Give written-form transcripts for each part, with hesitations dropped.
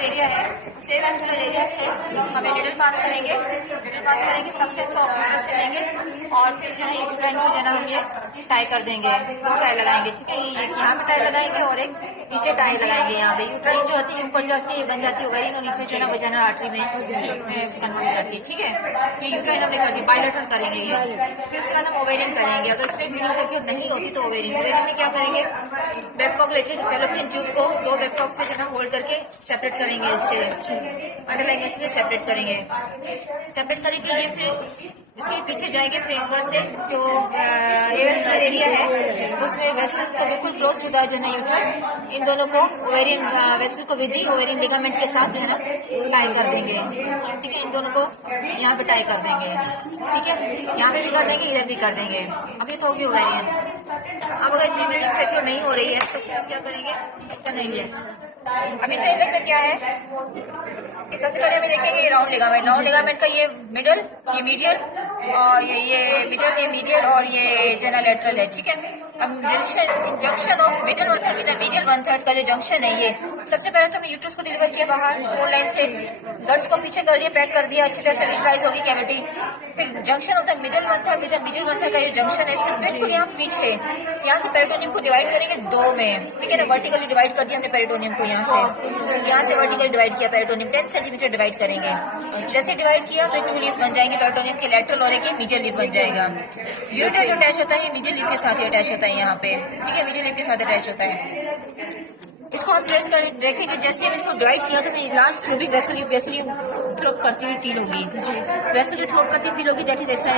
Vestibular area है, same vestibular area से हमें निडल पास करेंगे, सबसेक्स ऑफ यूट्रस से लेंगे और फिर जो है यूट्राइन को जो है हम ये टाई कर देंगे, 2 टाई लगाएंगे, ठीक है। ये यहाँ पे टाई लगाएंगे और एक नीचे टाई लगाएंगे। यहाँ पे यूट्राइन जो होती है ऊपर जाती है, बन जाती है ओवेरियन और नीचे जो है ना वजाइनल आर्टरी में कन्वर्ट हो जाती है, ठीक है। ये यूट्राइन हमने कर दी, बायलेटरल करेंगे ये। फिर उसके बाद हम ओवेरियन करेंगे। अगर इसमें ब्लीडिंग सर्क्यूट नहीं होती तो ओवेरियन में क्या करेंगे, बेबकॉक लेके फैलोपियन ट्यूब को 2 बेबकॉक से जो है होल्ड करके सेपरेट करेंगे, इससे अंडरलाइन इसमें सेपरेट करेंगे। ये फिर इसके पीछे जाएंगे फिंगर से जो एयरस्टर एरिया है उसमें वेसल्स को बिल्कुल क्लोज टू द जो है ना यूट्रस, इन दोनों को ओवेरियन वेसल को विद ओवेरियन लिगामेंट के साथ जो है ना टाई कर देंगे, ठीक है। इन दोनों को यहाँ पे टाई कर देंगे, ठीक है। यहाँ पे भी कर देंगे, इधर भी कर देंगे। अब ये तो होगी ओवेरियन। अब अगर इसमें ब्लीडिंग सेक्योर नहीं हो रही है तो फिर क्या करेंगे, नहीं है। अभी ट्रेलर में क्या है, सबसे पहले हमें देखेंगे राउंड लिगामेंट का ये मिडल, ये मीडियल और ये मीडियल और ये जो लेटरल है, ठीक है। अब junction of middle one third with medial one third का जो जंक्शन है, ये सबसे पहले तो हमें यूट्रस को डिलीवर किया बाहर फोर लाइन से, गट्स को पीछे कर दिया, पैक कर दिया, अच्छी तरह से विजुअलाइज होगी कैविटी। फिर जंक्शन होता है middle one third with medial one third का जो जंक्शन है, इसके बिल्कुल यहाँ पीछे, यहाँ से पेरिटोनियम को डिवाइड करेंगे 2 में, ठीक है ना। वर्टिकली डिवाइड कर दिया हमने पेरिटोनियम को, यहाँ से वर्टिकली डिवाइड किया पेरिटोनियम, 10 सेंटीमीटर डिवाइड करेंगे। जैसे डिवाइड किया तो 2 लीव्स बन जाएंगे पेरिटोनियम के, लेटरल और एक मीडियल लीव बन जाएगा। यूरेटर जो अटैच होता है मीडियल लीव के साथ ही अटैच होता है यहाँ पे, ठीक है, मीडियल लीव के साथ अटैच होता है। इसको हम ट्रेस कर देखेंगे, जैसे हम इसको डिवाइड किया तो लास्ट थ्रोबिक वेसल थ्रोप करती हुई फील होगी, वेसल जो थ्रोप करती फील होगी, दैट इज एक्स्ट्रा,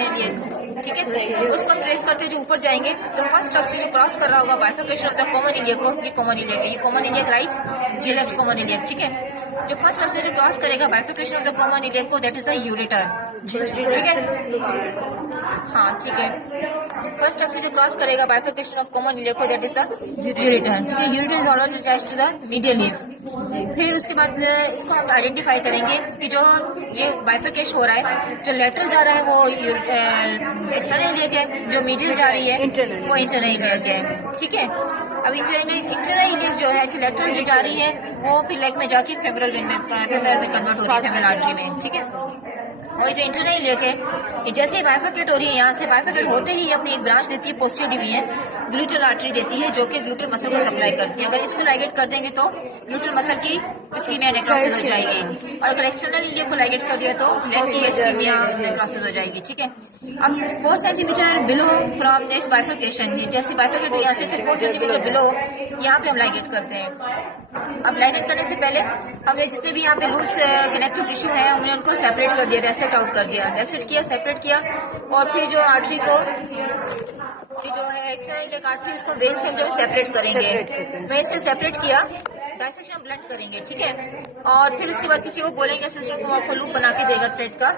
ठीक है। उसको हम ट्रेस करते जो ऊपर जाएंगे तो फर्स्ट स्ट्रक्चर जो क्रॉस कर रहा होगा बाइफर्केशन होता है कॉमन इलियक को, ये कॉमन इलियक राइट, ये लेफ्ट कॉमन इलियक, ठीक है। जो फर्स्ट स्ट्रक्चर जो क्रॉस करेगा bifurcation of the common iliac को, दैट इज अ यूरेटर, ठीक है। हाँ, ठीक है। फर्स्ट स्ट्रक्चर जो क्रॉस करेगा बाइफर्केशन ऑफ कॉमन इलियक को, दैट इज अ यूरेटर, ठीक है। Ureter is already attached to the medial leaf. फिर उसके बाद इसको हम आइडेंटिफाई करेंगे कि जो ये बाइफर्केशन हो रहा है, जो लेटरल जा रहा है वो एक्सटर्नल इलियक है, जो मीडियल जा रही है वो इंटरनल इलियक है, ठीक है। अब इंटरनल इलियक जो है, लेटरल जो जा रही है वो फिर लेग में जाके फेमरल में कन्वर्ट हो रही है, फेमरल आर्टरी में, ठीक है। और ये जो इंटरनल इलियक है, ये जैसे ही बाइफर्केट हो रही है, यहाँ से बाइफर्केट होते ही अपनी एक ब्रांच देती है पोस्टीरियर डिवीजन, ग्लूटल आर्टरी देती है, जो कि ग्लूटल मसल को सप्लाई करती है। अगर इसको लाइगेट कर देंगे तो ग्लूटल मसल की इस्कीमिया नेक्रोसिस हो जाएगी, और अगर एक्सटर्नल इलियक को लाइगेट कर दिया तो लेग की इस्कीमिया नेक्रोसिस हो जाएगी, ठीक है। अब 4 centimetre below from this bifurcation, जैसे बाइफर्केट यहाँ से 4 सेंटीमीटर बिलो यहाँ पे हम लाइगेट करते हैं। अब लाइगेट करने से पहले हमने जितने भी यहाँ पे लूज कनेक्टिव टिश्यू है हमने उनको सेपरेट कर दिया, डेसेट आउट कर दिया, डेसेट किया, सेपरेट किया, और फिर जो आर्टरी को जो है एक्सटर्नल इलियक आर्टरी, उसको वेन से हम जब सेपरेट करेंगे, वेन से सेपरेट किया, डायसेक्शन ब्लड करेंगे, ठीक है। और फिर उसके बाद किसी को बोलेंगे सिस्टर को आपको लूप बना के देगा, थ्रेड का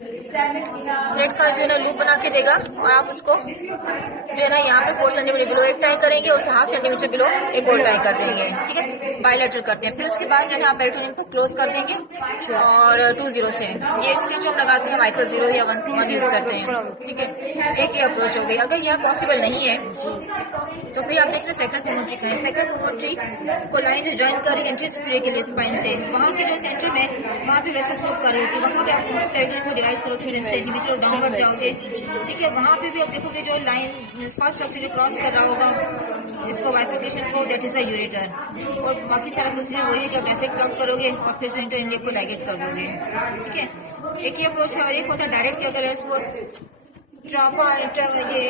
जो है ना लूप बना के देगा, और आप उसको जो है ना यहाँ पे 4 सेंटीमीटर बिलो एक टाई करेंगे और 1/2 सेंटीमीटर बिलो एक और टाई कर देंगे, ठीक है। बायलैटरल करते हैं। फिर उसके बाद जो है ना आप पेरिटोनियम को क्लोज कर देंगे और 2-0 से, ये स्टिच हम लगाते हैं माइक्रो 0 या 1 यूज करते हैं, ठीक है। एक ही अप्रोच हो गई। अगर यह पॉसिबल नहीं है तो फिर आप देख रहे सेकंड प्रोमोटरी का है, सेकंड प्रोमोटरी को लाइन जो ज्वाइन कर रही एंट्री स्पियर के लिए स्पाइन से, वहाँ के जो सेंटर में वहाँ पे वैसे थ्रोप कर रही थी, वहाँ पे आप पेरिटोनियम को डिवाइड करो 3 सेंटीमीटर और डाउनवर्ड जाओगे, ठीक है। वहाँ पे भी आप देखोगे जो लाइन फर्स्ट स्ट्रक्चर जो क्रॉस कर रहा होगा इसको बाइफर्केशन को, दैट इज अ यूरेटर, और बाकी सारा प्रोसीजर वही है कि आप ऐसे क्रॉप करोगे और फिर जो इंटर इलियक को लाइगेट कर दोगे, ठीक है। एक ही अप्रोच है, और एक होता है डायरेक्ट, अगर इसको ये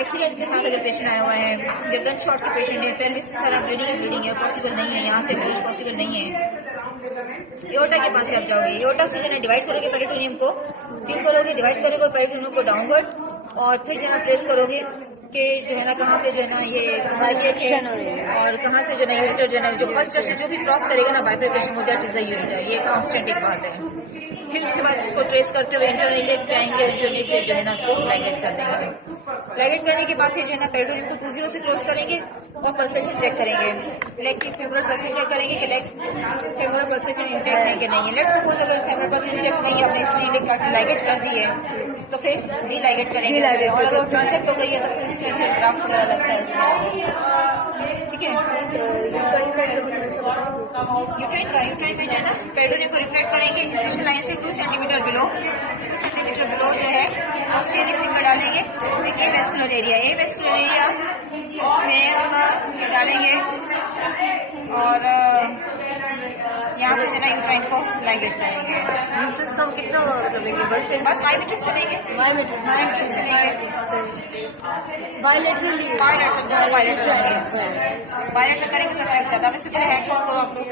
एक्सीडेंट के साथ अगर पेशेंट आया हुआ है या गन शॉट के पेशेंट है, पेल्विस में सारा ब्लीडिंग है, पॉसिबल नहीं है, यहाँ से ब्लीडिंग पॉसिबल नहीं है, एओर्टा के पास से आप जाओगे, एओर्टा से जो है डिवाइड करोगे पेरिटोनियम को, फिर करोगे डिवाइड करोगे पेरिटोनियम को डाउनवर्ड, और फिर जो है ट्रेस करोगे कि जो है ना कहाँ पे जो है ना ये एक्शन हो रही है, और कहाँ से जो है यूरेटर जो है जो फर्स्ट स्ट्रक्चर जो भी क्रॉस करेगा ना बाइफर्केशन को, दैट इज द यूरेटर, ये कांस्टेंट एक बात है। फिर उसके बाद इसको ट्रेस करते हुए इंटरनल इलियक पे आएंगे, इंटरनल से जो है ना उसको लाइगेट कर देंगे। लाइगेट करने के बाद फिर जो है ना पेरिटोनियम को 2-0 से क्लोज करेंगे और पल्सेशन चेक करेंगे, लेग की फेमरल पल्सेशन चेक करेंगे कि लेग फेमरल पल्सेशन इंटैक्ट है कि नहीं है। लेट्स सपोज अगर फेमरल पल्सेशन इंटैक्ट नहीं है, आपने इसलिए इलियक पार्ट लाइगेट कर दी है, तो फिर डीलाइगेट करेंगे उसे, और अगर ट्रांसेक्ट हो गई है तो फिर इसमें फिर ग्राफ्ट वगैरह लगता है इसमें, ठीक है। यूट्राइन में जो है ना पेरिटोनियम को रिफ्लेक्ट करेंगे, इंसिशन लाइन से 2 सेंटीमीटर बिलो जो है ऑस्ट्रेलियन फिंगर डालेंगे। एक ये वेस्कुलर एरिया में हम डालेंगे और यहाँ से जो है यूट्राइन को लाइगेट करेंगे। यूट्रस का कितना करेंगे? बस बायोमेट्रिक से लेंगे, बायोमेट्रिक से लेंगे, बायोलेटरल दोनों बायोलेटरल करेंगे। बायोलेटरल करेंगे तो इफेक्ट ज्यादा। वैसे पहले हैंड करो आप लोग।